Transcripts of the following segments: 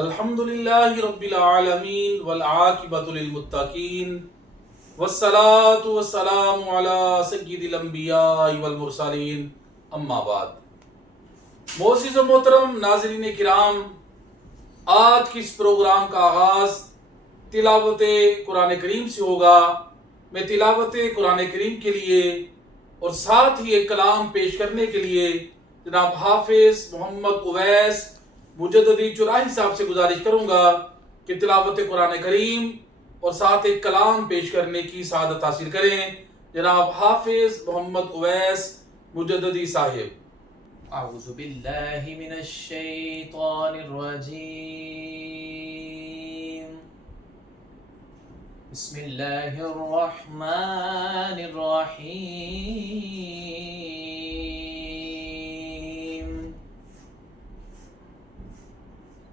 الحمد للہ رب العالمین والعاقبۃ للمتقین والصلاة والسلام علی سید الانبیاء والمرسلین اما بعد۔ معزز و محترم ناظرین کرام، آج کی اس پروگرام کا آغاز تلاوت قرآن کریم سے ہوگا۔ میں تلاوت قرآن کریم کے لیے اور ساتھ ہی ایک کلام پیش کرنے کے لیے جناب حافظ محمد اویس مجددی چراہی صاحب سے گزارش کروں گا کہ تلاوت قرآن کریم اور ساتھ ایک کلام پیش کرنے کی سعادت حاصل کریں۔ جناب حافظ محمد اویس مجددی صاحب۔ اعوذ باللہ من الشیطان الرجیم، بسم اللہ الرحمن الرحیم۔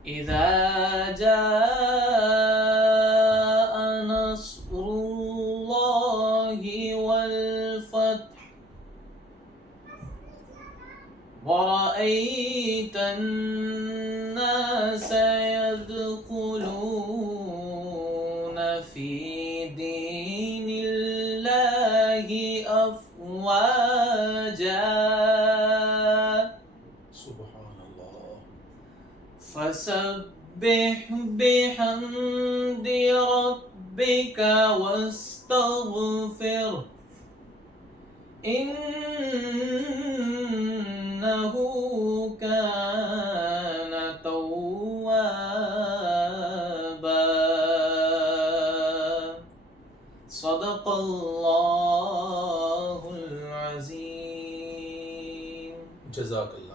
اذا جاء نصر اللہ والفتح ورأيت الناس يدخلون في دين الله أفواجا سبحان اللہ۔ فسبح بحمد ربك واستغفره إنه كان توابا۔ صدق اللہ العظیم۔ جزاک اللہ۔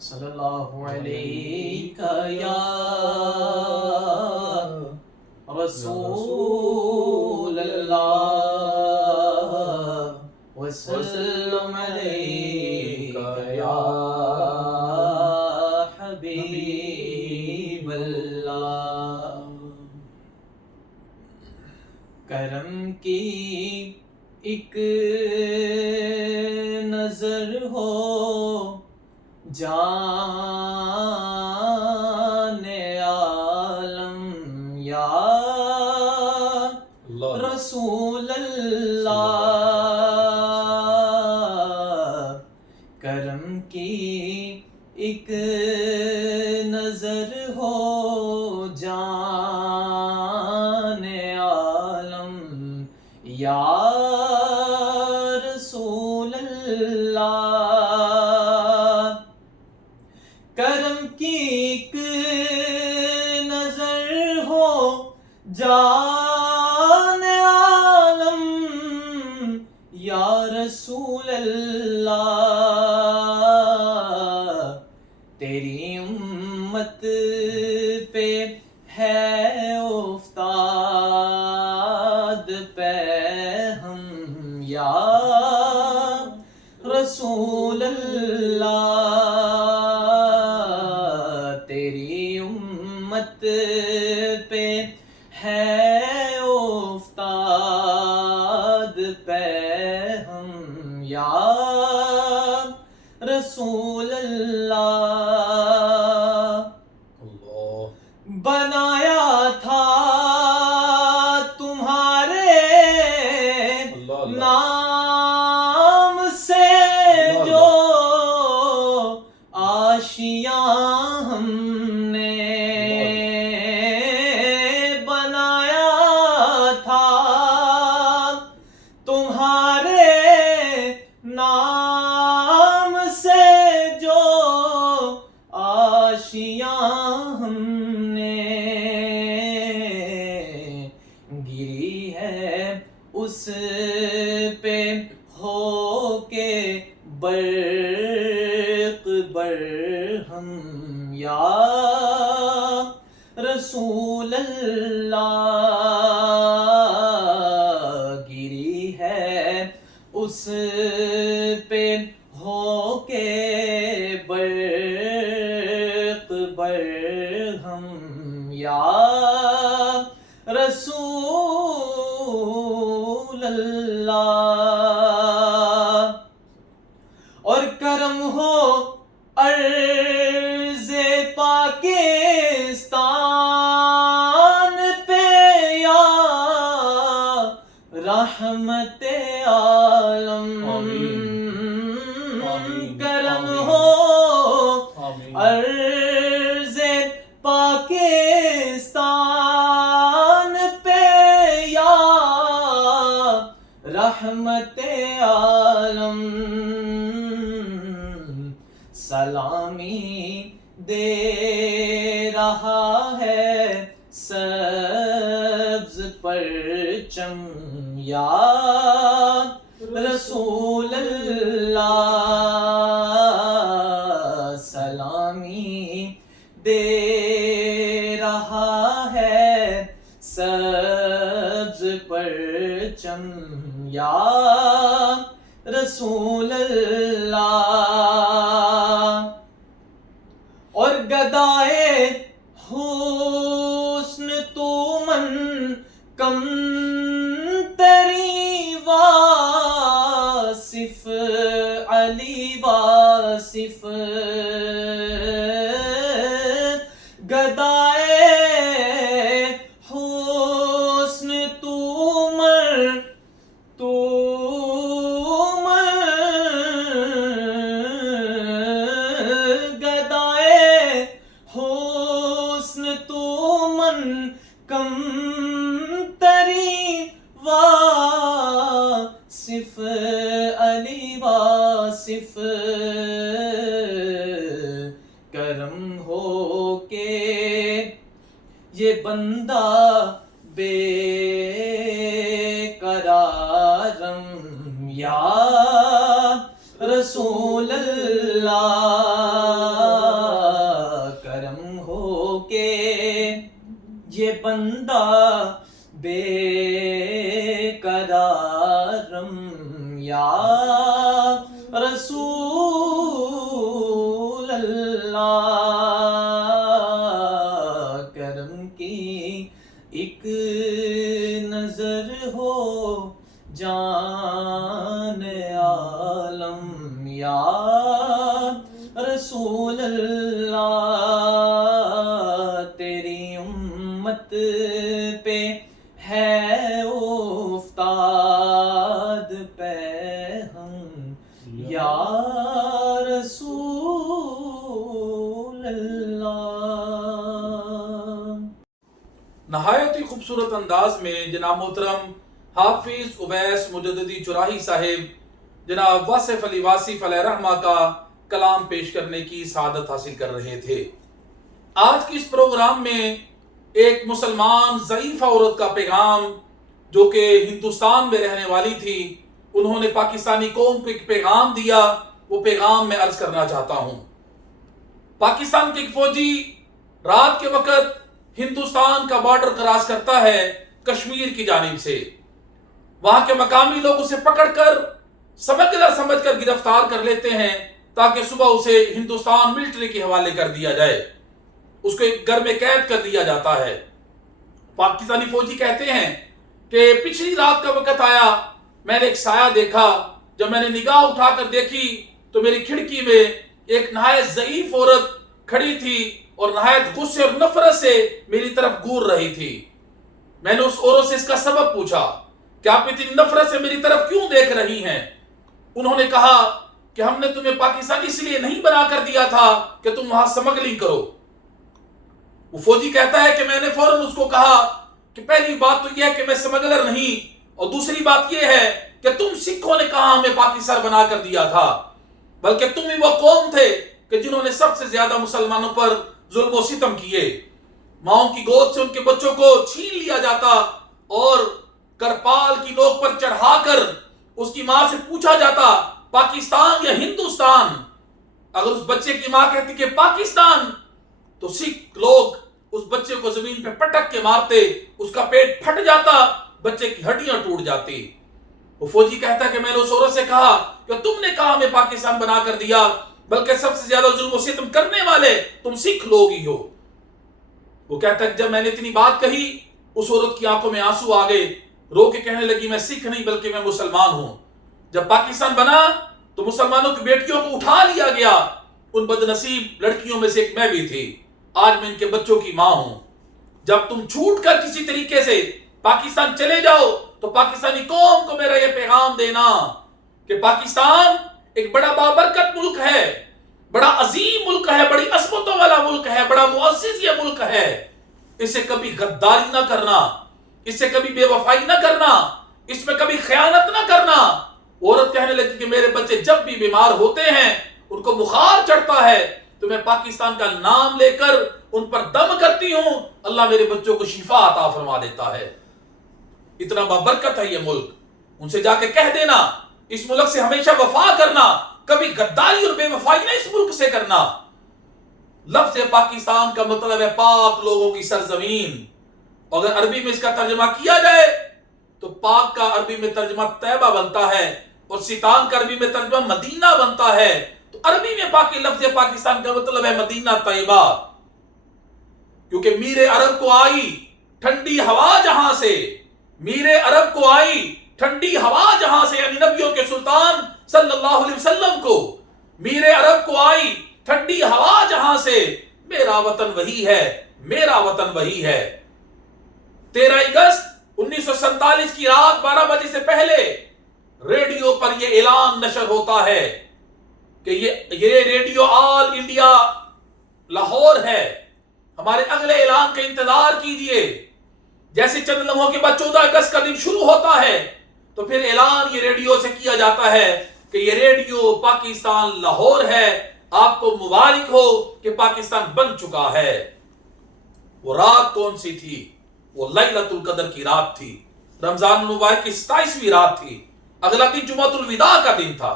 صلی اللہ علیہ یا رسول اللہ وسلم علیک یا حبیب اللہ۔ کرم کی ایک نظر ہو جان عالم یا رسول اللہ۔ کرم کی ایک نظر ہو جان عالم یا رسول اللہ۔ کرم کی ایک نظر ہو جان عالم یا رسول اللہ۔ تیری امت پہ ہے افتاد پہ ہم یا رسول اللہ۔ تیری امت پہ ہے افتاد پہ ہم یا رسول اللہ۔ بنایا تھا تمہارے نام سے جو آشیاں ہم نے بنایا تھا تمہارے نام سے جو آشیاں ہم نے گری ہے اس پہ ہو کے برق برہم یا رسول اللہ۔ گری ہے اس پہ ہو کے برق برہم یا رسول اللہ۔ اور کرم ہو عرض پاکستان پہ یا رحمت عالم کرم ہو عرض پاکستان پہ یا رحمت عالم سلامی دے رہا ہے سبز پرچم یا رسول اللہ سلامی دے رہا ہے سبز پرچم یا رسول اللہ اور گدائے حسن تو من کم تری واصف علی واصف گدائے حسن تو گدائے حسن تو من کم تری واصف علی واصف کرم ہو کے یہ بندہ بے قرارم یا رسول اللہ کرم ہو کے یہ بندہ بے قرارم یا رسول اللہ کرم کی ایک نظر ہو جان عالم یا رسول اللہ تیری امت پہ ہے افتاد پہ ہم یا رسول اللہ. نہایت ہی خوبصورت انداز میں جناب محترم حافظ اویس مجددی چراہی صاحب جناب واصف علی واصف علیہ رحمہ کا کلام پیش کرنے کی سعادت حاصل کر رہے تھے. آج کی اس پروگرام میں ایک مسلمان ضعیفہ عورت کا پیغام جو کہ ہندوستان میں رہنے والی تھی، انہوں نے پاکستانی قوم کو ایک پیغام دیا، وہ پیغام میں عرض کرنا چاہتا ہوں. پاکستان کے ایک فوجی رات کے وقت ہندوستان کا بارڈر کراس کرتا ہے کشمیر کی جانب سے. وہاں کے مقامی لوگ اسے پکڑ کر سمجھ کر گرفتار کر لیتے ہیں تاکہ صبح اسے ہندوستان ملٹری کے حوالے کر دیا جائے. اس کو ایک گھر میں قید کر دیا جاتا ہے. پاکستانی فوجی کہتے ہیں کہ پچھلی رات کا وقت آیا، میں نے ایک سایہ دیکھا، جب میں نے نگاہ اٹھا کر دیکھی تو میری کھڑکی میں ایک نہایت ضعیف عورت کھڑی تھی اور نہایت غصے اور نفرت سے میری طرف گور رہی تھی. میں نے اس عورت سے اس کا سبب پوچھا کہ آپ اتنی نفرت سے میری طرف کیوں دیکھ رہی ہیں؟ انہوں نے کہا کہ ہم نے تمہیں پاکستانی اس لیے نہیں بنا کر دیا تھا کہ تم وہاں سمگلنگ کرو. وہ فوجی کہتا ہے کہ میں نے فوراً اس کو کہا کہ پہلی بات تو یہ ہے کہ میں سمگلر نہیں، اور دوسری بات یہ ہے کہ تم سکھوں نے کہاں ہمیں پاکستان بنا کر دیا تھا، بلکہ تم ہی وہ قوم تھے کہ جنہوں نے سب سے زیادہ مسلمانوں پر ظلم و ستم کیے. ماؤں کی گود سے ان کے بچوں کو چھین لیا جاتا اور کرپال کی نوک پر چڑھا کر اس کی ماں سے پوچھا جاتا پاکستان یا ہندوستان. اگر اس بچے کی ماں کہتی کہ پاکستان تو سکھ لوگ اس بچے کو زمین پہ پٹک کے مارتے، اس کا پیٹ پھٹ جاتا، بچے کی ہڈیاں ٹوٹ جاتی. وہ فوجی کہتا ہے کہ میں نے اس عورت سے کہا کہ تم نے کہا ہمیں پاکستان بنا کر دیا، بلکہ سب سے زیادہ ظلم و ستم کرنے والے تم سکھ لوگ ہی ہو. وہ کہتا ہے جب میں نے اتنی بات کہی اس عورت کی آنکھوں میں آنسو آ گئے، رو کے کہنے لگی میں سکھ نہیں بلکہ میں مسلمان ہوں. جب پاکستان بنا تو مسلمانوں کی بیٹیوں کو اٹھا لیا گیا، ان بدنصیب لڑکیوں میں سے ایک میں بھی تھی. آج میں ان کے بچوں کی ماں ہوں. جب تم چھوٹ کر کسی طریقے سے پاکستان چلے جاؤ تو پاکستانی قوم کو میرا یہ پیغام دینا کہ پاکستان ایک بڑا بابرکت ملک ہے، بڑا عظیم ملک ہے، بڑی عظمتوں والا ملک ہے، بڑا معزز یہ ملک ہے. اس سے کبھی غداری نہ کرنا، اس سے کبھی بے وفائی نہ کرنا، اس میں کبھی خیانت نہ کرنا. عورت کہنے لگی کہ میرے بچے جب بھی بیمار ہوتے ہیں، ان کو بخار چڑھتا ہے تو میں پاکستان کا نام لے کر ان پر دم کرتی ہوں، اللہ میرے بچوں کو شفا عطا فرما دیتا ہے. اتنا بابرکت ہے یہ ملک. ان سے جا کے کہہ دینا اس ملک سے ہمیشہ وفا کرنا، کبھی غداری اور بے وفائی نہ اس ملک سے کرنا. لفظ پاکستان کا مطلب ہے پاک لوگوں کی سرزمین. اگر عربی میں اس کا ترجمہ کیا جائے تو پاک کا عربی میں ترجمہ طیبہ بنتا ہے اور ستان کا عربی میں ترجمہ مدینہ بنتا ہے. تو عربی میں پاکی لفظ پاکستان کا مطلب ہے مدینہ طیبہ. کیونکہ میر عرب کو آئی ٹھنڈی ہوا جہاں سے، میر عرب کو آئی ٹھنڈی ہوا جہاں سے، یعنی نبیوں کے سلطان صلی اللہ علیہ وسلم کو میر عرب کو آئی ٹھنڈی ہوا جہاں سے. میرا وطن وہی ہے، میرا وطن وہی ہے. 13 اگست 1947 کی رات 12 بجے سے پہلے ریڈیو پر یہ اعلان نشر ہوتا ہے کہ یہ ریڈیو آل انڈیا لاہور ہے. ہمارے اگلے اعلان کا انتظار کیجئے. جیسے چند لمحوں کے بعد 14 اگست کا دن شروع ہوتا ہے تو پھر اعلان یہ ریڈیو سے کیا جاتا ہے کہ یہ ریڈیو پاکستان لاہور ہے، آپ کو مبارک ہو کہ پاکستان بن چکا ہے. وہ رات کون سی تھی؟ وہ لیلۃ القدر کی رات تھی. رمضان المبارک کی 27ویں رات تھی. اگلا دن جمعۃ الوداع کا دن تھا،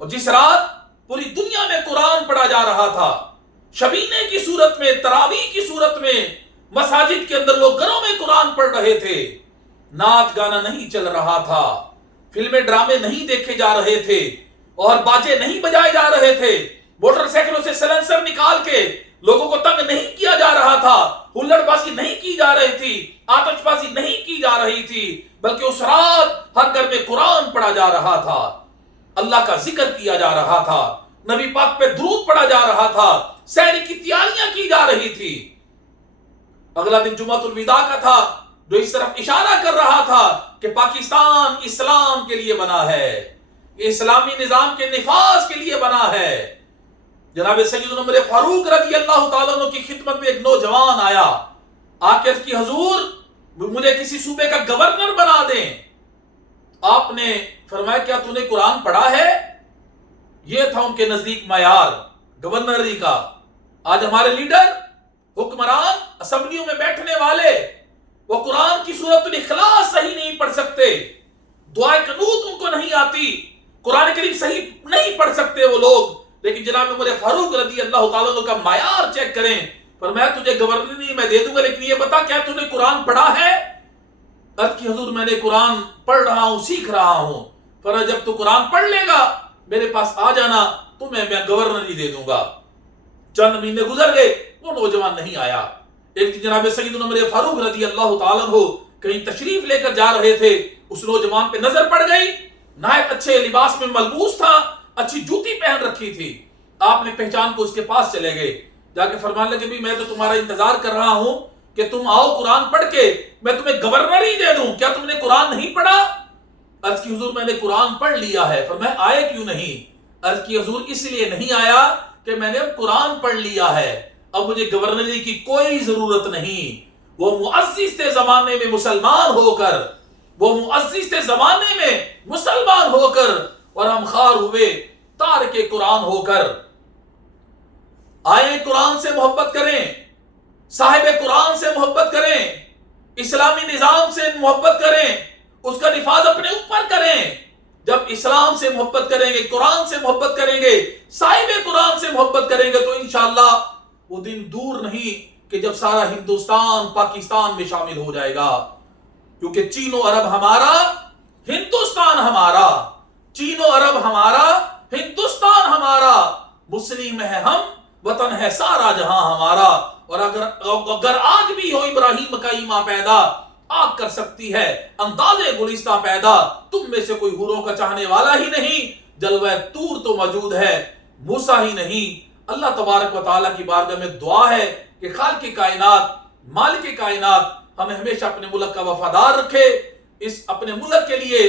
اور جس رات پوری دنیا میں قرآن پڑھا جا رہا تھا، شبینے کی صورت میں، تراویح کی صورت میں مساجد کے اندر لوگ گھروں میں قرآن پڑھ رہے تھے. ناچ گانا نہیں چل رہا تھا، فلمیں ڈرامے نہیں دیکھے جا رہے تھے، اور باجے نہیں بجائے جا رہے تھے، موٹر سائیکلوں سے سلنسر نکال کے لوگوں کو تنگ نہیں کیا جا رہا تھا، ہلڑ بازی نہیں کی جا رہی تھی، آتش بازی نہیں کی جا رہی تھی، بلکہ اس رات ہر گھر میں قرآن پڑھا جا رہا تھا، اللہ کا ذکر کیا جا رہا تھا، نبی پاک پہ درود پڑھا جا رہا تھا، سحر کی تیاریاں کی جا رہی تھی. اگلا دن جمعۃ الوداع کا تھا جو اس طرف اشارہ کر رہا تھا کہ پاکستان اسلام کے لیے بنا ہے، یہ اسلامی نظام کے نفاذ کے لیے بنا ہے. جناب سیدنا عمر فاروق رضی اللہ تعالیٰ عنہ کی خدمت میں ایک نوجوان آیا، آ کے عرض کی حضور مجھے کسی صوبے کا گورنر بنا دیں. آپ نے فرمایا کیا تو نے قرآن پڑھا ہے؟ یہ تھا ان کے نزدیک معیار گورنری کا. آج ہمارے لیڈر، حکمران، اسمبلیوں میں بیٹھنے والے، وہ قرآن کی سورۃ الاخلاص صحیح نہیں پڑھ سکتے، دعائے قنوت ان کو نہیں آتی، قرآن کریم صحیح نہیں پڑھ سکتے وہ لوگ. لیکن جناب عمر فاروق رضی اللہ تعالیٰ عنہ کا معیار چیک کریں، فرمایا تجھے گورنری میں دے دوں گا، لیکن یہ بتا کیا تو نے قرآن پڑھا ہے؟ عرض کی حضور میں نے قرآن پڑھ رہا ہوں، سیکھ رہا ہوں. فرمایا جب تو قرآن پڑھ لے گا میرے پاس آ جانا، تمہیں میں گورنری دے دوں گا. چند مہینے گزر گئے، وہ نوجوان نہیں آیا. ایک دن جناب سیدنا عمر فاروق رضی اللہ تعالیٰ عنہ کہیں تشریف لے کر جا رہے تھے، اس نوجوان پہ نظر پڑ گئی، نہایت اچھے لباس میں ملبوس تھا، اچھی جوتی پہن رکھی تھی. آپ نے پہچان کو اس کے پاس چلے گئے، جا کے فرمانے لگے بھی میں تو تمہارا انتظار کر رہا ہوں کہ تم آؤ قرآن پڑھ کے میں تمہیں گورنری دے دوں، کیا تم نے قرآن نہیں پڑھا؟ عرض کی حضور میں نے قرآن پڑھ لیا ہے. فرمایا آئے کیوں نہیں؟ عرض کی حضور اس لیے نہیں آیا کہ میں نے اب قرآن پڑھ لیا ہے، اب مجھے گورنری کی کوئی ضرورت نہیں. وہ معزز تھے زمانے میں مسلمان ہو کر، وہ معزز تھے زمانے میں مسلمان ہو کر، اور ہم خار ہوئے تارک قرآن ہو کر. آئیں قرآن سے محبت کریں، صاحب قرآن سے محبت کریں، اسلامی نظام سے محبت کریں، اس کا نفاذ اپنے اوپر کریں. جب اسلام سے محبت کریں گے، قرآن سے محبت کریں گے، صاحب قرآن سے محبت کریں گے، تو انشاءاللہ وہ دن دور نہیں کہ جب سارا ہندوستان پاکستان میں شامل ہو جائے گا. کیونکہ چین و عرب ہمارا، ہندوستان ہمارا، چین و عرب ہمارا، ہندوستان ہمارا، مسلم ہے ہم، وطن ہے سارا جہاں ہمارا. اور اگر آج بھی ہو ابراہیم کا ایمان پیدا، آگ کر سکتی ہے انداز گلستہ پیدا. تم میں سے کوئی حوروں کا چاہنے والا ہی نہیں، جلوہ طور تو موجود ہے، موسیٰ ہی نہیں اللہ تبارک و تعالیٰ کی بارگاہ میں دعا ہے کہ خالق کائنات، مالک کائنات ہمیں ہمیشہ اپنے ملک کا وفادار رکھے، اس اپنے ملک کے لیے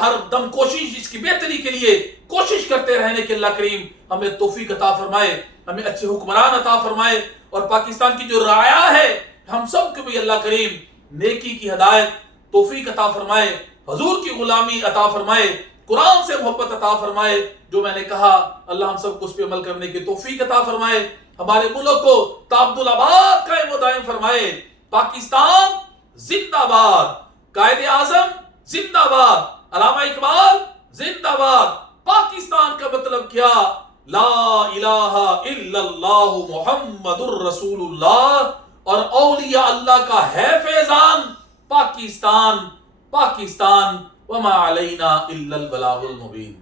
ہر دم کوشش، اس کی بہتری کے لیے کوشش کرتے رہنے کے اللہ کریم ہمیں توفیق عطا فرمائے، ہمیں اچھے حکمران عطا فرمائے، اور پاکستان کی جو رعایا ہے ہم سب کو بھی اللہ کریم نیکی کی ہدایت توفیق عطا فرمائے، حضور کی غلامی عطا فرمائے، قرآن سے محبت عطا فرمائے، جو میں نے کہا اللہ ہم سب کو اس پہ عمل کرنے کی توفیق عطا فرمائے، ہمارے ملک کو تعبد الآباد قائم و دائم فرمائے۔ پاکستان زندہ باد، قائد اعظم زندہ باد، علامہ اقبال زندہ باد۔ پاکستان کا مطلب کیا؟ لا الہ الا اللہ محمد الرسول اللہ، اور اولیاء اللہ کا ہے فیضان۔ پاکستان، پاکستان، وما علینا الا البلاغ المبین۔